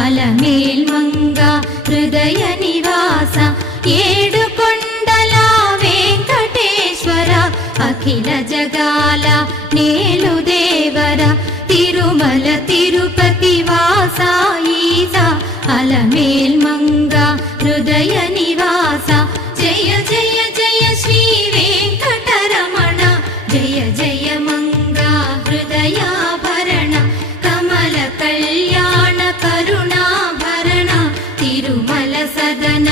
అలమేల్మంగ హృదయ నివాస ఏడుకొండల వెంకటేశ్వర అఖిల జగాల నేలు దేవర తిరుమల తిరుపతి వాస ఈస అలమేల్మంగ హృదయ నివాస జయ జయ జయ శ్రీ వెంకటరమణ జయ జయ మంగ హృదయాభరణ కమల కళ్యాణ కరుణాభరణ తిరుమల సదన